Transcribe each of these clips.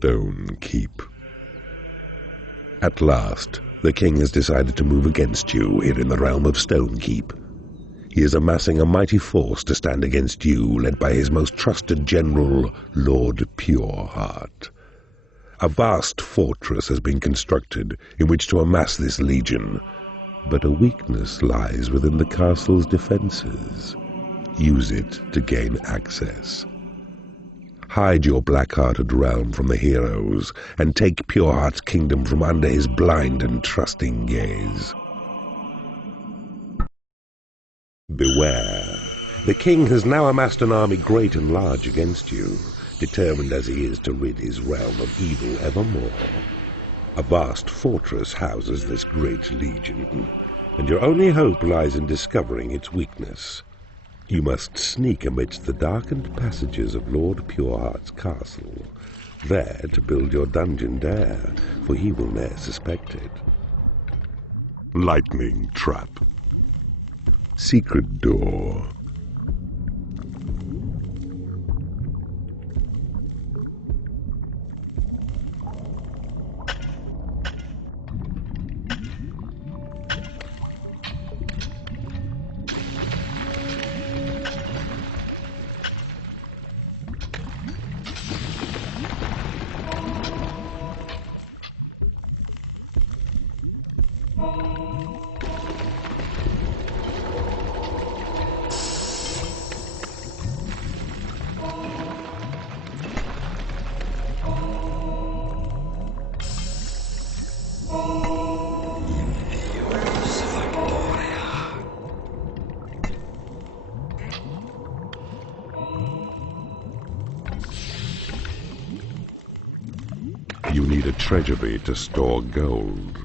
Stone Keep. At last, the king has decided to move against you here in the realm of Stone Keep. He is amassing a mighty force to stand against you, led by his most trusted general, Lord Pureheart. A vast fortress has been constructed in which to amass this legion, but a weakness lies within the castle's defenses. Use it to gain access. Hide your black-hearted realm from the heroes, and take Pureheart's kingdom from under his blind and trusting gaze. Beware. The king has now amassed an army great and large against you, determined as he is to rid his realm of evil evermore. A vast fortress houses this great legion, and your only hope lies in discovering its weakness. You must sneak amidst the darkened passages of Lord Pureheart's castle, there to build your dungeon dare, for he will ne'er suspect it. Lightning trap. Secret door. You need a treasury to store gold.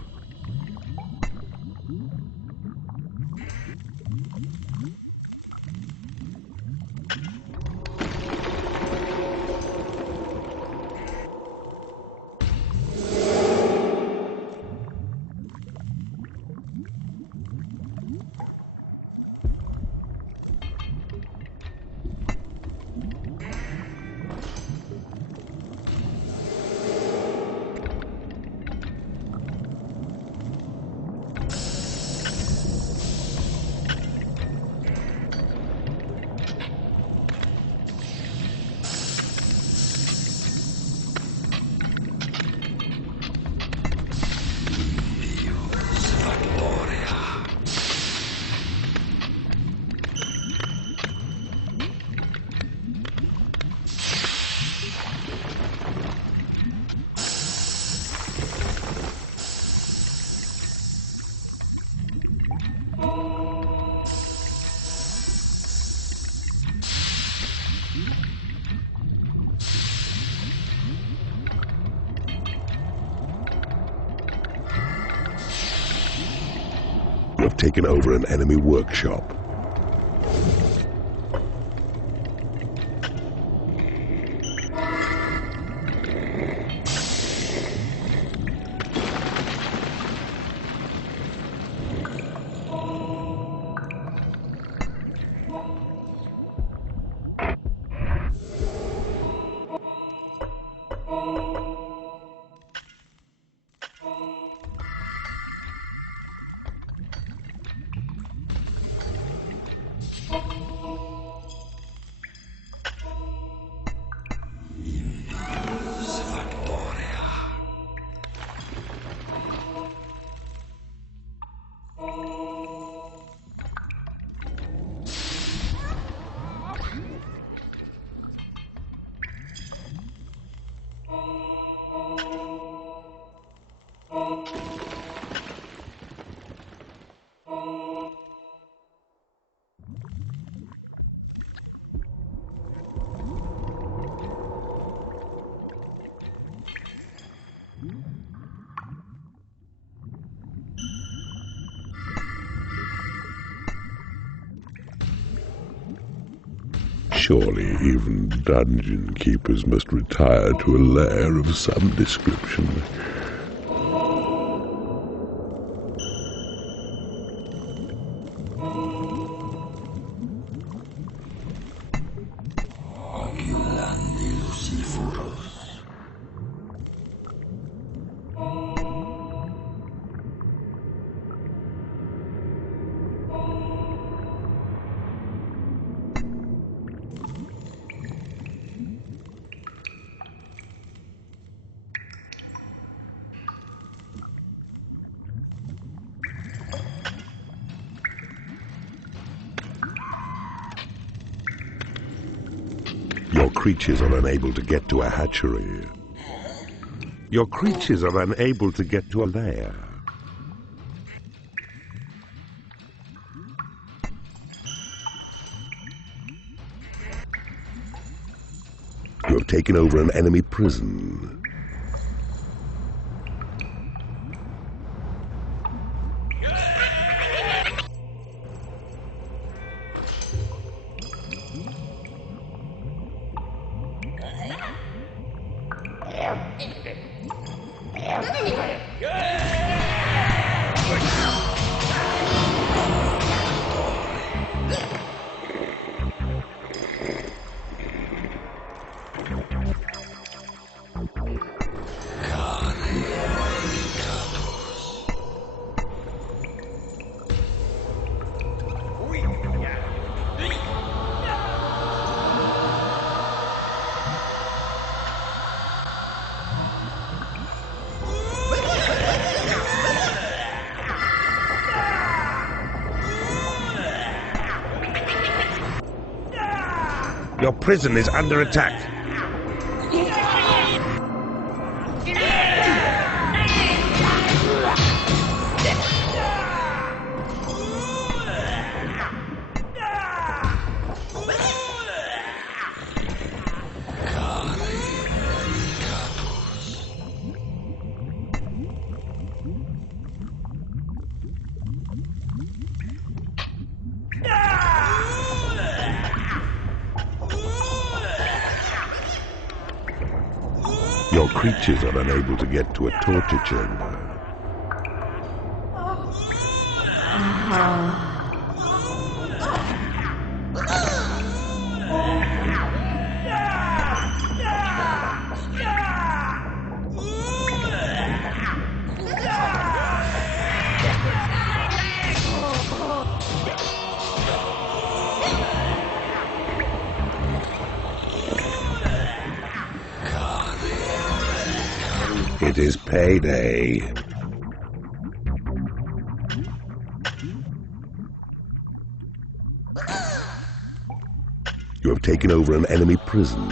You have taken over an enemy workshop. Surely even dungeon keepers must retire to a lair of some description. Your creatures are unable to get to a hatchery. Your creatures are unable to get to a lair. You have taken over an enemy prison. Your prison is under attack. Your creatures are unable to get to a torture chamber. It is payday. You have taken over an enemy prison.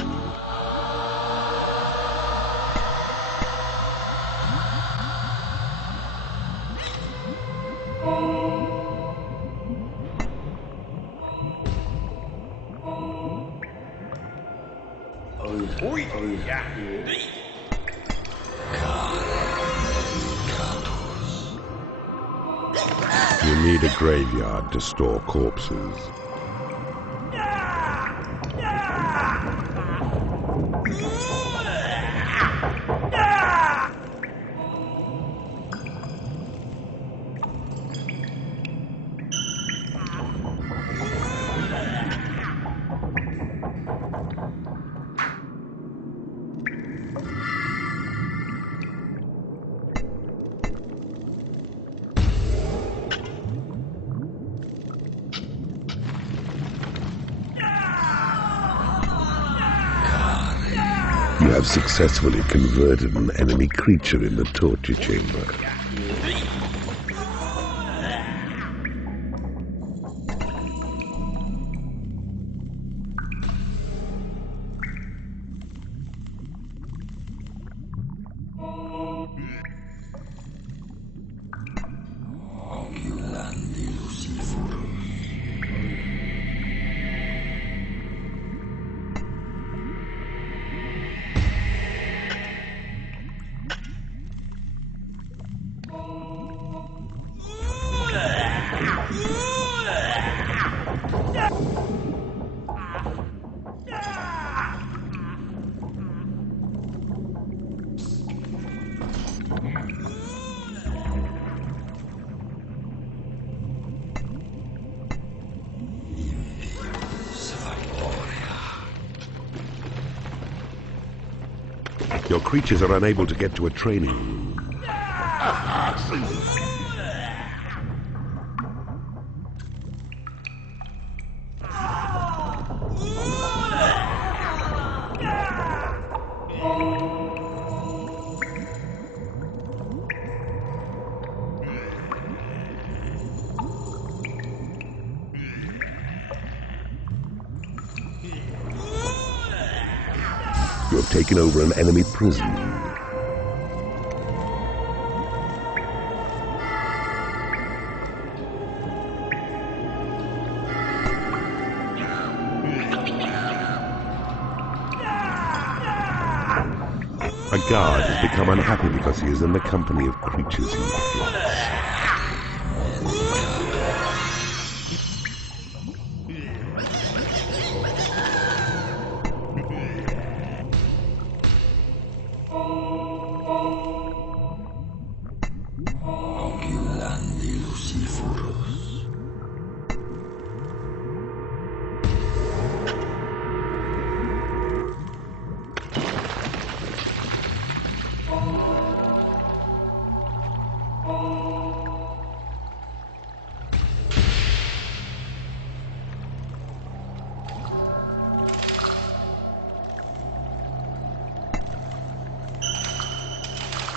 You need a graveyard to store corpses. You have successfully converted an enemy creature in the torture chamber. Your creatures are unable to get to a training room. You have taken over an enemy prison. A guard has become unhappy because he is in the company of creatures he hates.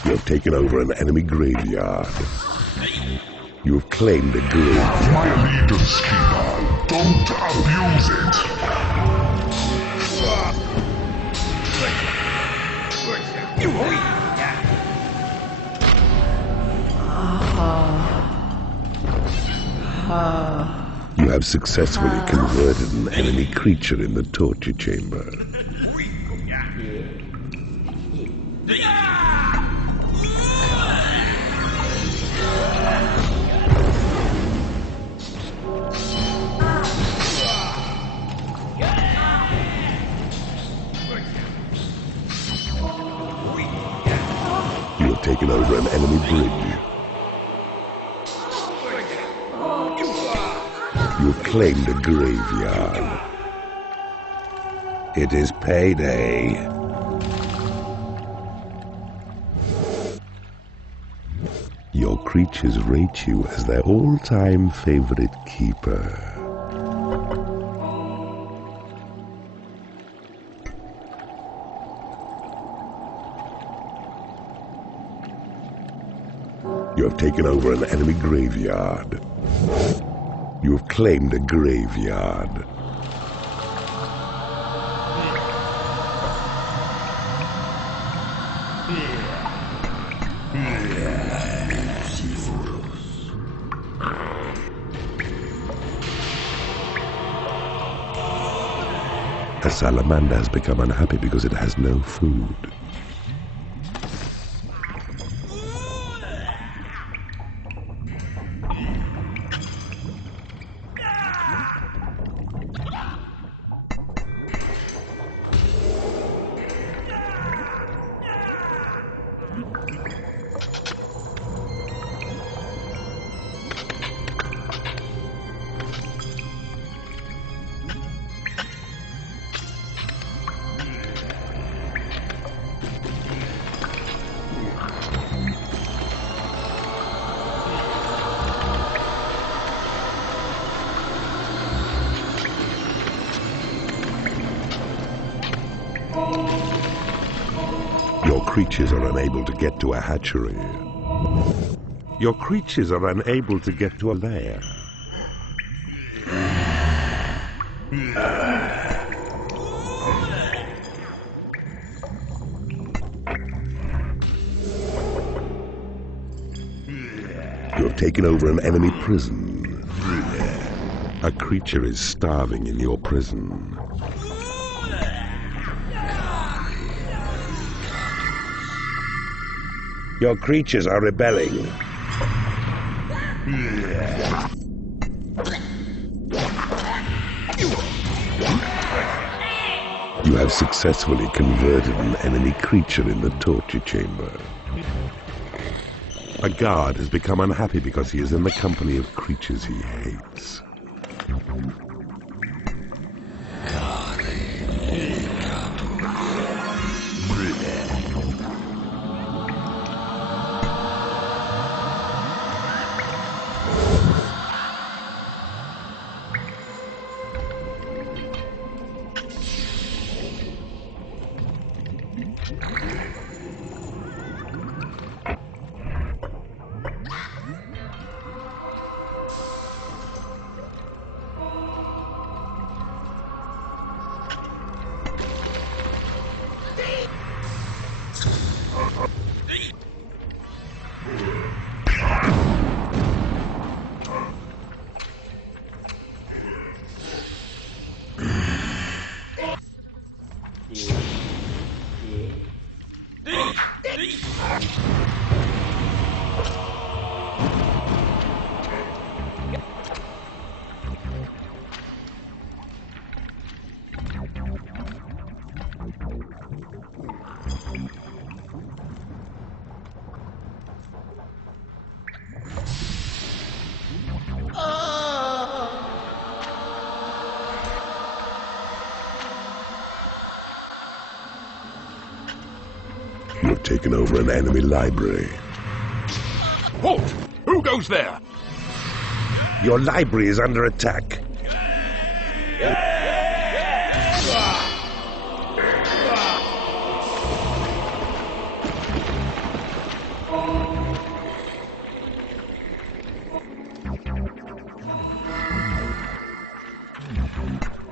You have taken over an enemy graveyard. You have claimed a graveyard. My allegiance, keeper. Don't abuse it. You have successfully converted an enemy creature in the torture chamber. You have taken over an enemy bridge. You have claimed a graveyard. It is payday. Your creatures rate you as their all-time favorite keeper. You have taken over an enemy graveyard. You have claimed a graveyard. A salamander has become unhappy because it has no food. Your creatures are unable to get to a hatchery. Your creatures are unable to get to a lair. You have taken over an enemy prison. A creature is starving in your prison. Your creatures are rebelling. You have successfully converted an enemy creature in the torture chamber. A guard has become unhappy because he is in the company of creatures he hates. You have taken over an enemy library. Halt! Who goes there? Your library is under attack.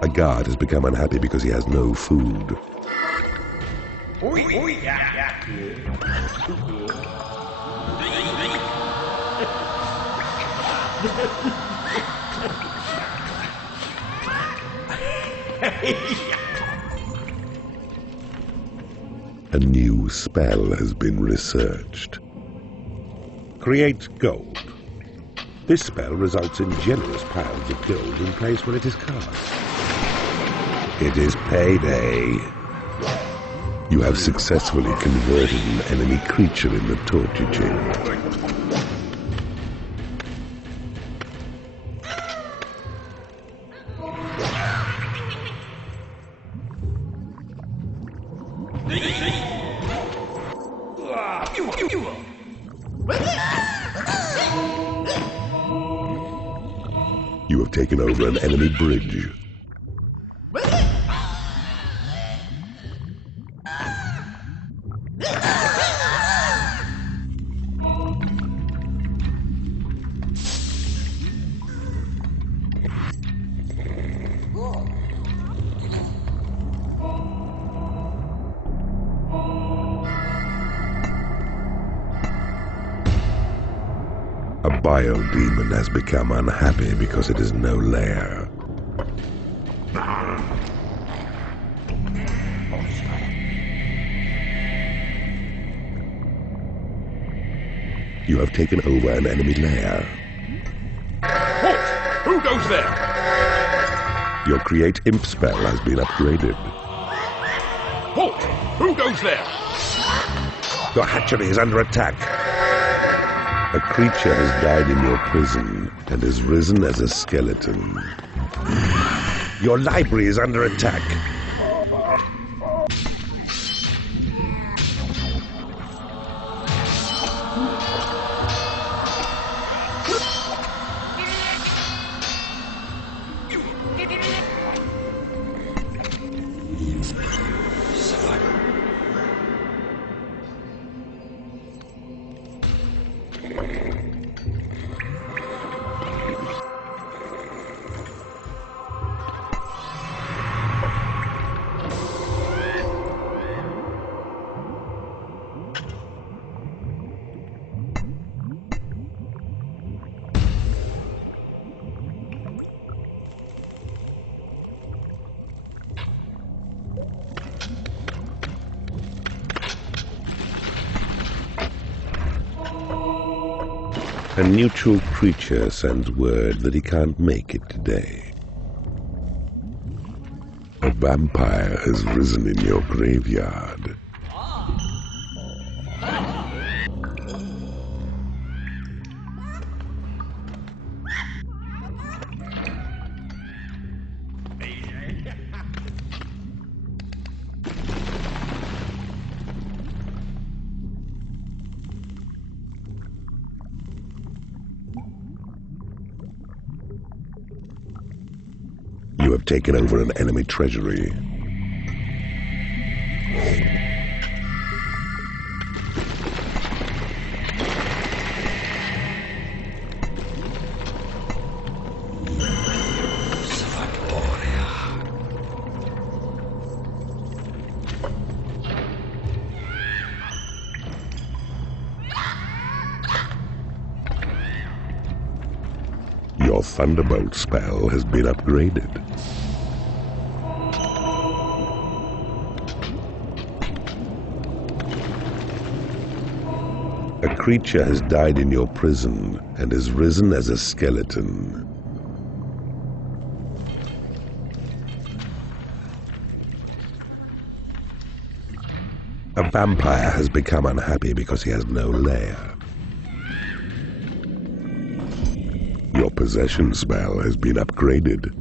A guard has become unhappy because he has no food. A new spell has been researched. Create gold. This spell results in generous piles of gold in place when it is cast. It is payday. You have successfully converted an enemy creature in the torture chamber. You have taken over an enemy bridge. A biodemon has become unhappy because it is no lair. You have taken over an enemy lair. Halt! Who goes there? Your Create Imp spell has been upgraded. Halt! Who goes there? Your hatchery is under attack. A creature has died in your prison and has risen as a skeleton. Your library is under attack. A neutral creature sends word that he can't make it today. A vampire has risen in your graveyard. You have taken over an enemy treasury. Your Thunderbolt spell has been upgraded. A creature has died in your prison and has risen as a skeleton. A vampire has become unhappy because he has no lair. Your possession spell has been upgraded.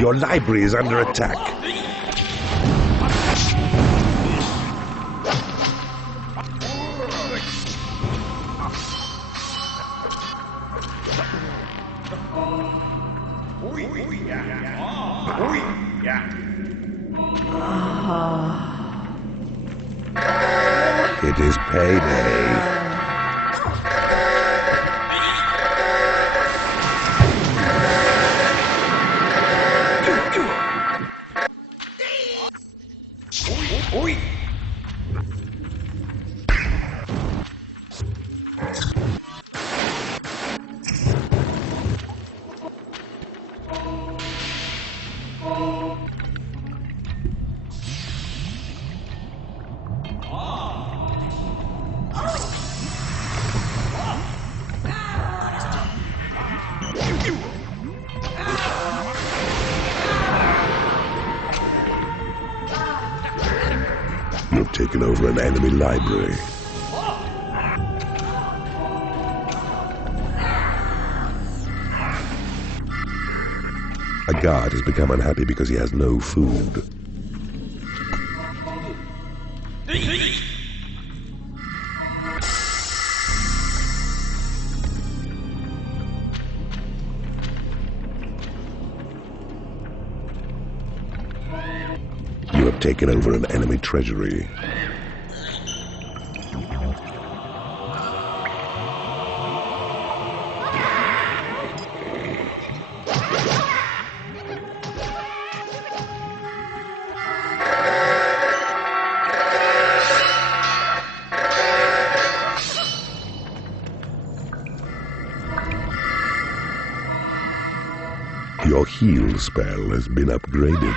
Your library is under attack. It is payday. You've taken over an enemy library. A guard has become unhappy because he has no food. You have taken over an enemy treasury. Your heal spell has been upgraded.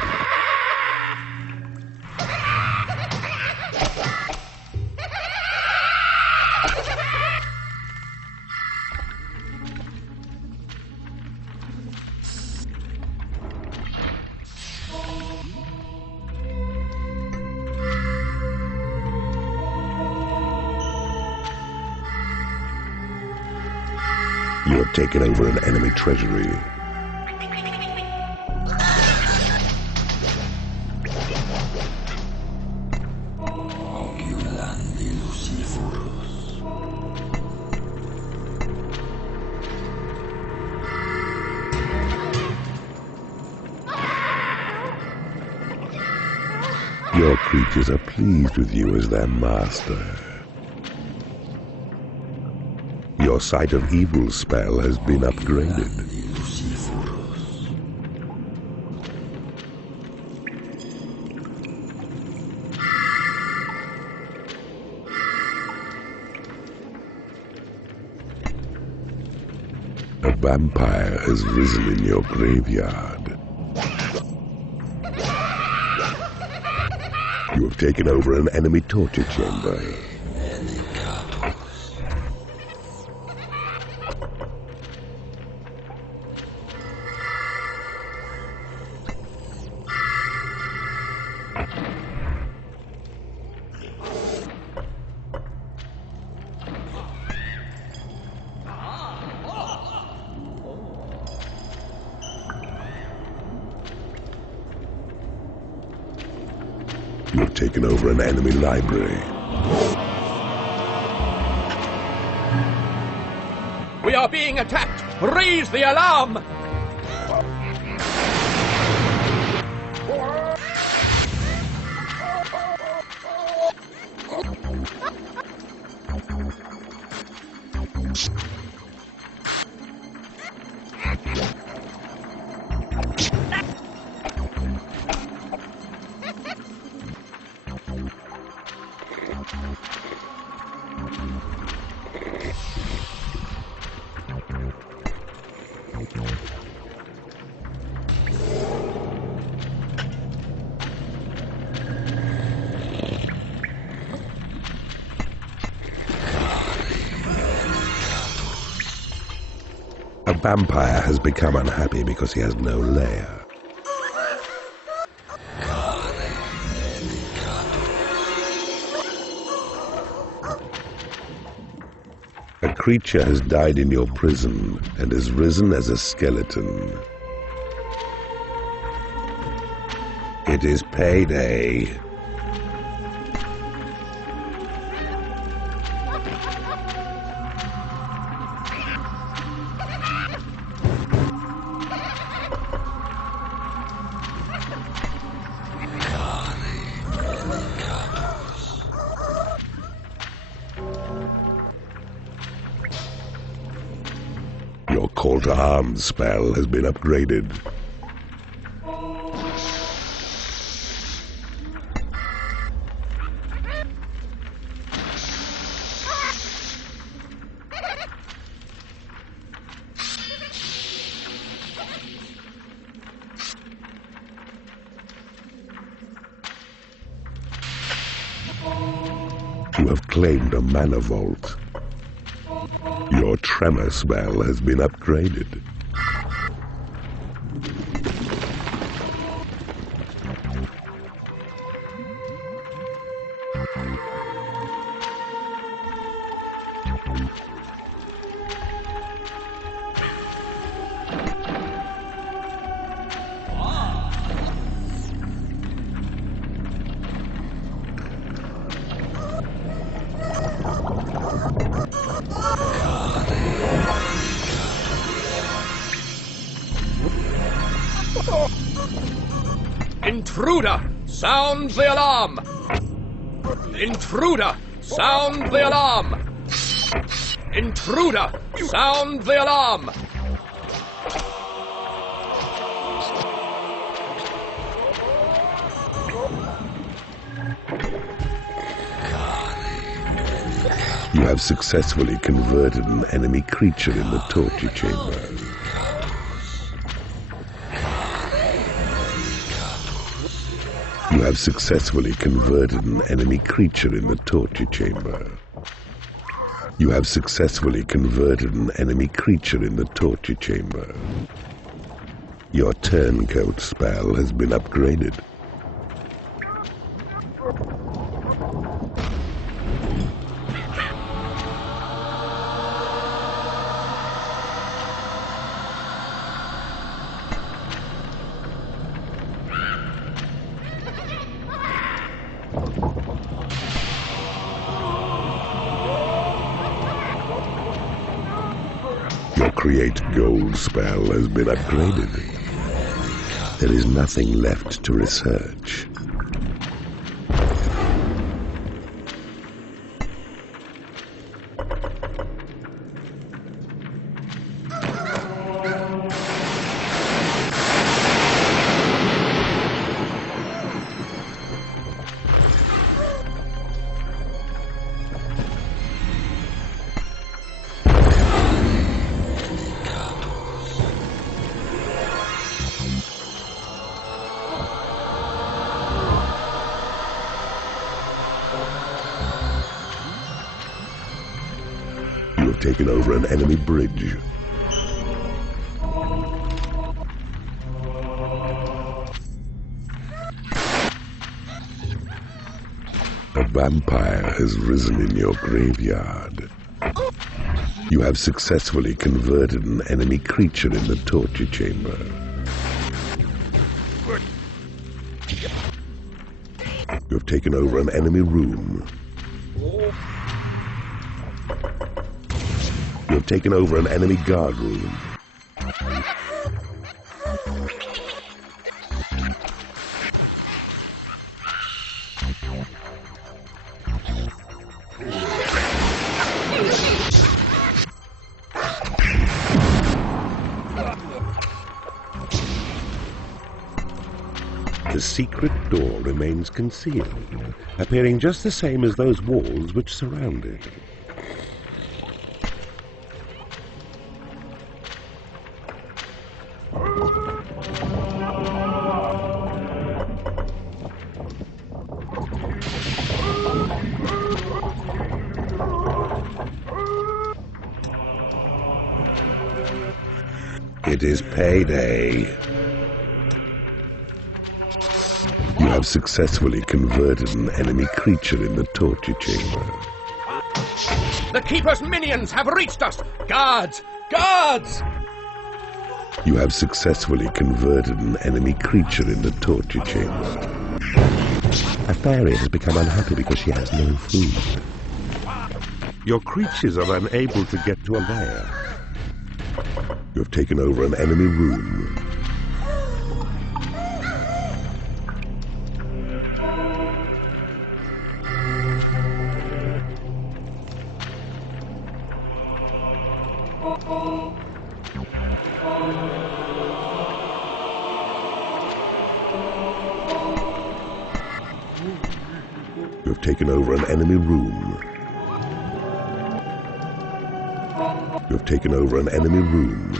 You have taken over an enemy treasury. Your creatures are pleased with you as their master. Your Sight of Evil spell has been upgraded. A vampire has risen in your graveyard. You have taken over an enemy torture chamber. You have taken over an enemy library. We are being attacked! Raise the alarm! vampire has become unhappy because he has no lair. A creature has died in your prison and has risen as a skeleton. It is payday. Your call to arms spell has been upgraded. You have claimed a mana vault. Your tremor spell has been upgraded. Intruder! Sound the alarm! Intruder! Sound the alarm! Intruder! Sound the alarm! You have successfully converted an enemy creature in the torture chamber. You have successfully converted an enemy creature in the torture chamber. You have successfully converted an enemy creature in the torture chamber. Your turncoat spell has been upgraded. Your Create Gold spell has been upgraded. There is nothing left to research. You have taken over an enemy bridge. A vampire has risen in your graveyard. You have successfully converted an enemy creature in the torture chamber. You have taken over an enemy room. You have taken over an enemy guard room. The secret door remains concealed, appearing just the same as those walls which surround it. It is payday. You have successfully converted an enemy creature in the torture chamber. The Keeper's minions have reached us! Guards! Guards! You have successfully converted an enemy creature in the torture chamber. A fairy has become unhappy because she has no food. Your creatures are unable to get to a lair. You have taken over an enemy room. You have taken over an enemy room. You have taken over an enemy room.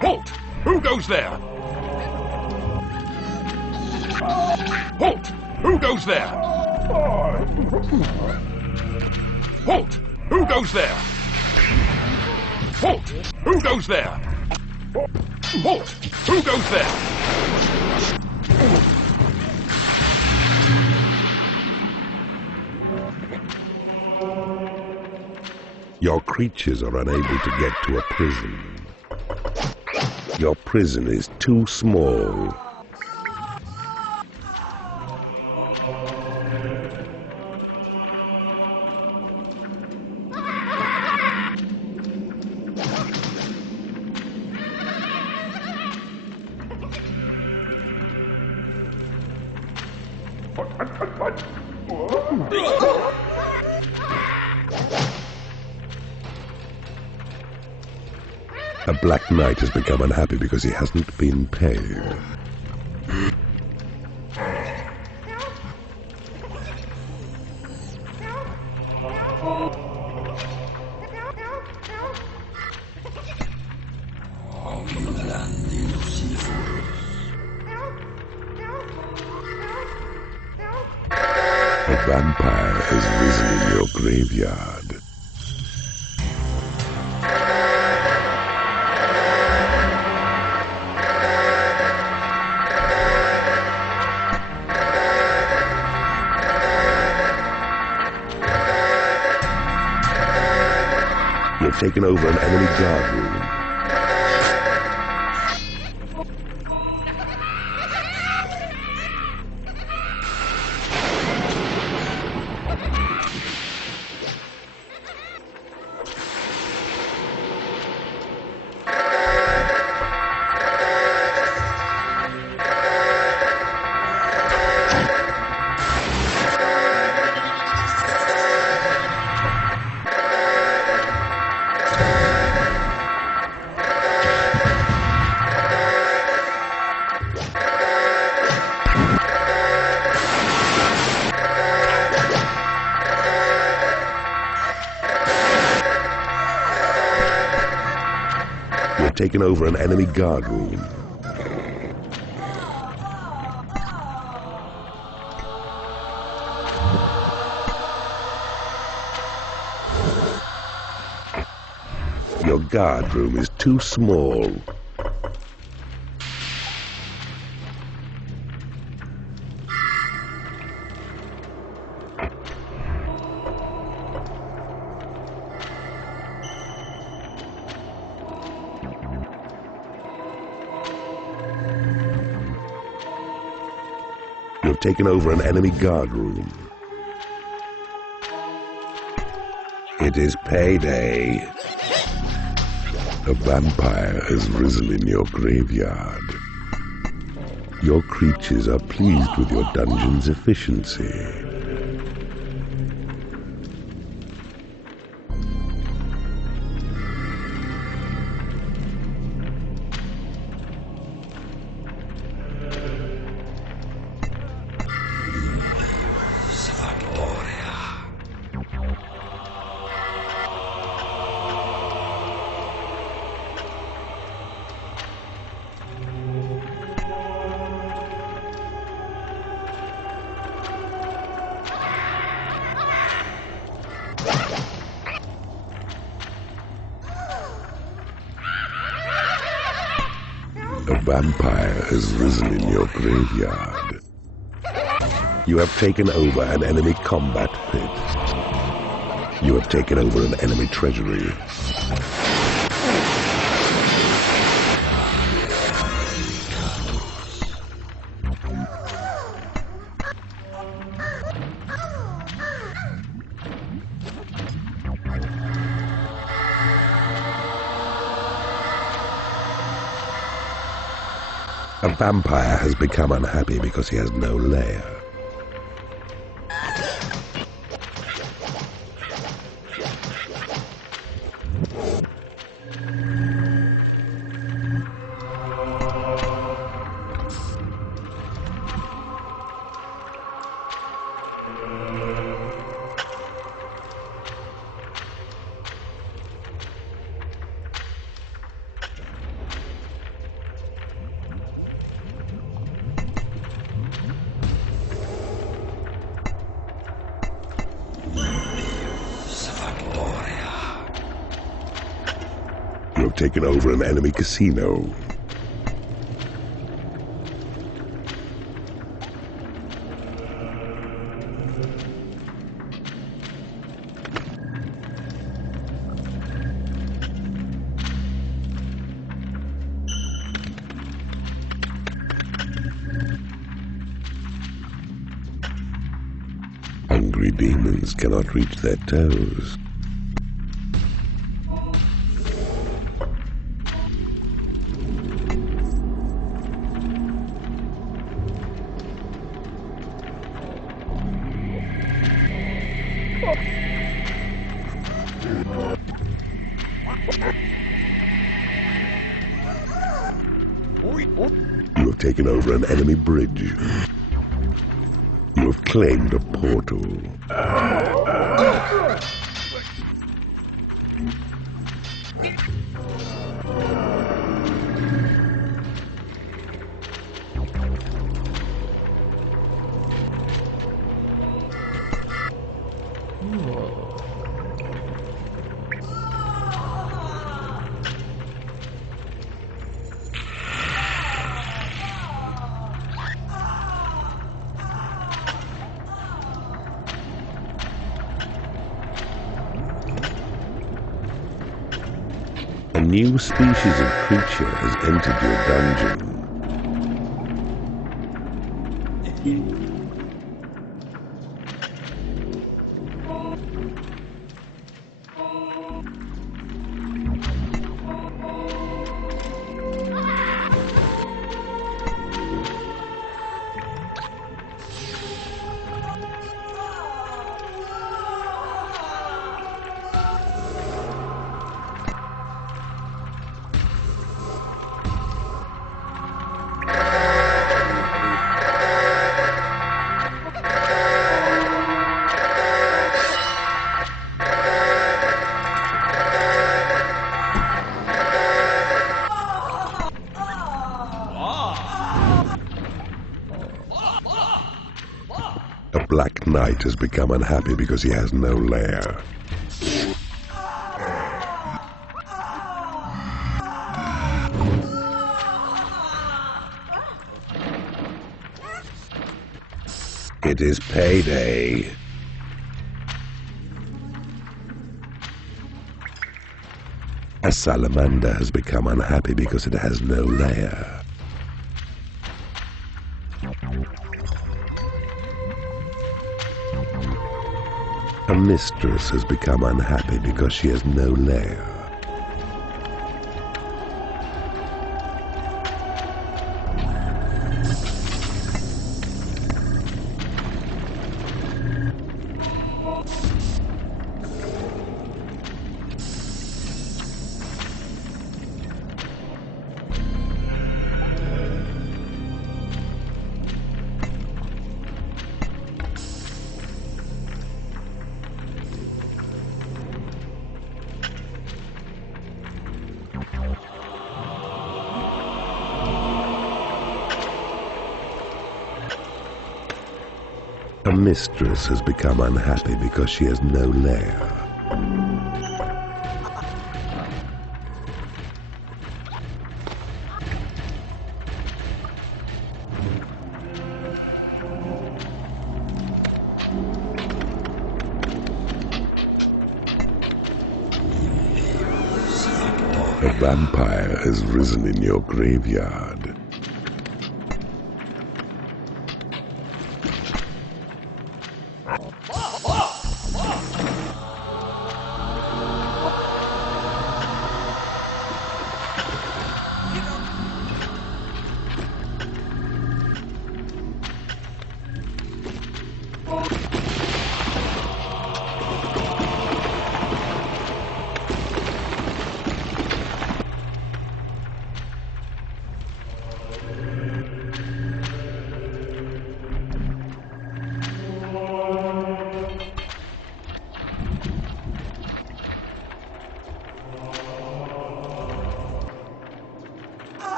Halt! Who goes there? Halt! Who goes there? Halt! Who goes there? Halt! Who goes there? Halt! Who goes there? Your creatures are unable to get to a prison. Your prison is too small. A black knight has become unhappy because he hasn't been paid. A vampire has risen in your graveyard. You have taken over an enemy guard room. You have taken over an enemy guard room. Your guard room is too small. You have taken over an enemy guard room. It is payday. A vampire has risen in your graveyard. Your creatures are pleased with your dungeon's efficiency. vampire has risen in your graveyard. You have taken over an enemy combat pit. You have taken over an enemy treasury. A vampire has become unhappy because he has no lair. You have taken over an enemy casino. Hungry demons cannot reach their toes. You have taken over an enemy bridge. You have claimed a portal. A new species of creature has entered your dungeon. A black knight has become unhappy because he has no lair. It is payday. A salamander has become unhappy because it has no lair. A mistress has become unhappy because she has no lair. A mistress has become unhappy because she has no lair. vampire has risen in your graveyard.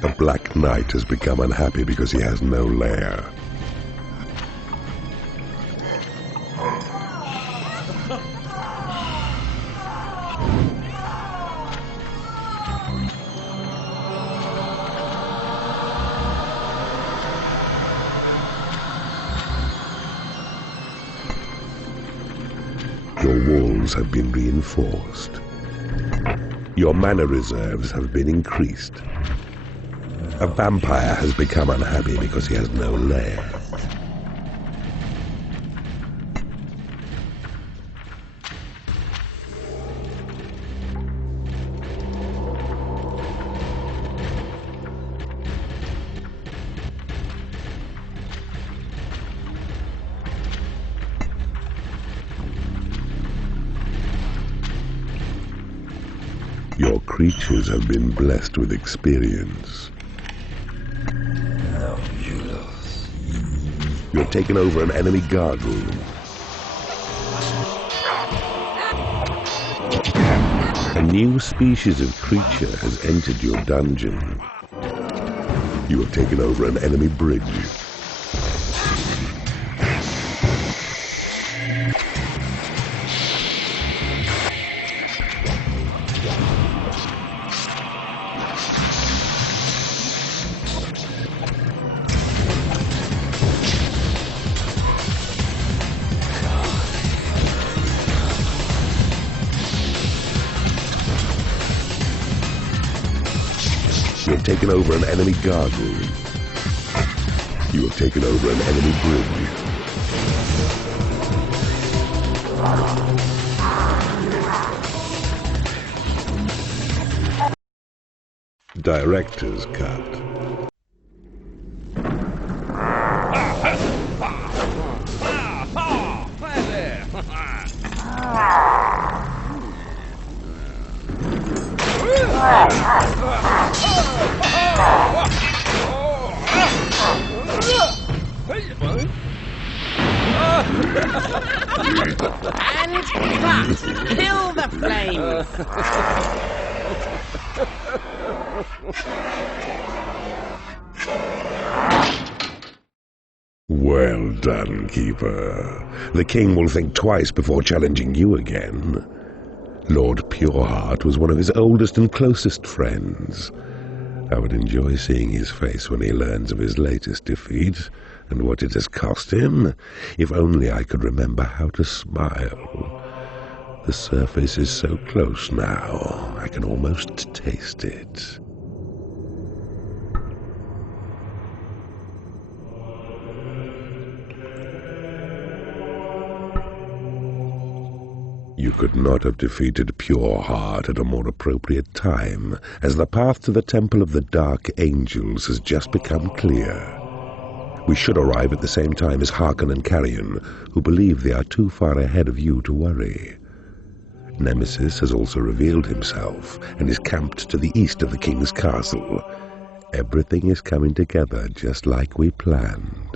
The Black Knight has become unhappy because he has no lair. Your walls have been reinforced. Your mana reserves have been increased. A vampire has become unhappy because he has no lair. Your creatures have been blessed with experience. You're taken over an enemy guard room. A new species of creature has entered your dungeon. You have taken over an enemy bridge. You have taken over an enemy guard room. You have taken over an enemy bridge. Director's cut. And cut! Kill the flames! Well done, Keeper. The king will think twice before challenging you again. Lord Pureheart was one of his oldest and closest friends. I would enjoy seeing his face when he learns of his latest defeat and what it has cost him. If only I could remember how to smile. The surface is so close now, I can almost taste it. You could not have defeated Pureheart at a more appropriate time, as the path to the Temple of the Dark Angels has just become clear. We should arrive at the same time as Harkon and Carrion, who believe they are too far ahead of you to worry. Nemesis has also revealed himself, and is camped to the east of the King's castle. Everything is coming together just like we planned.